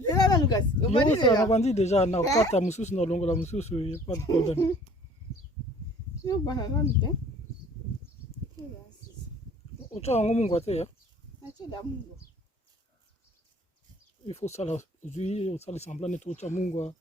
Zela Lucas. On va dire déjà na kata mususu na longola mususu, il y a pas de problème. Yo bana nante. Ocha ngo mungu ate ya. Achida mungu. Il faut ça là, aujourd'hui on ça les semblant net ocha mungu.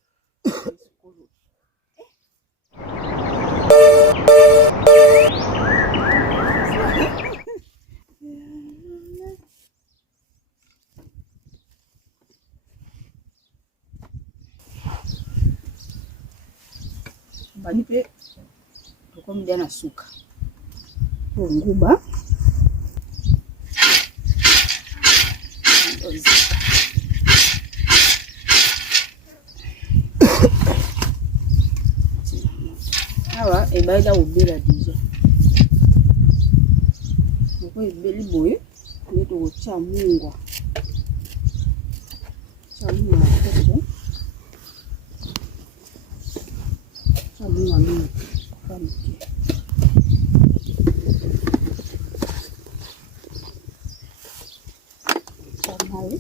Banipe comme dia na suka. Nguba. Awa ebaida obela déjà. Ngoko ebeli boye, ni to cha mungwa. Cha mungwa ko. Cha mungwa ni famike. Cha mali.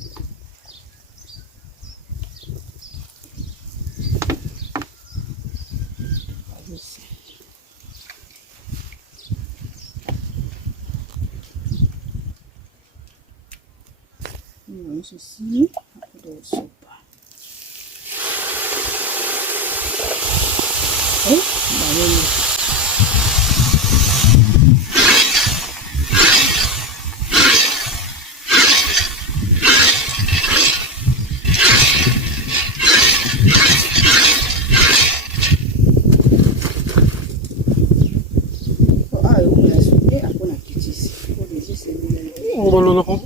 Ceci, de soupe. Et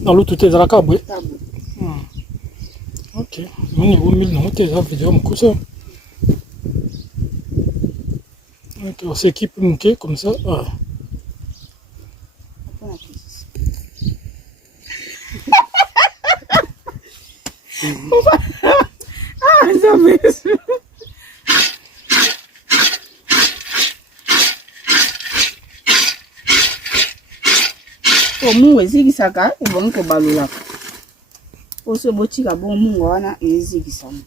dans l'autre tête de la caboué. Ok, on est au milieu de la vidéo, ok, on s'équipe comme ça. Ah. ça me Mungu ezigisaka ebonke balulaka. Ose botika bo Mungu wana ezigisana.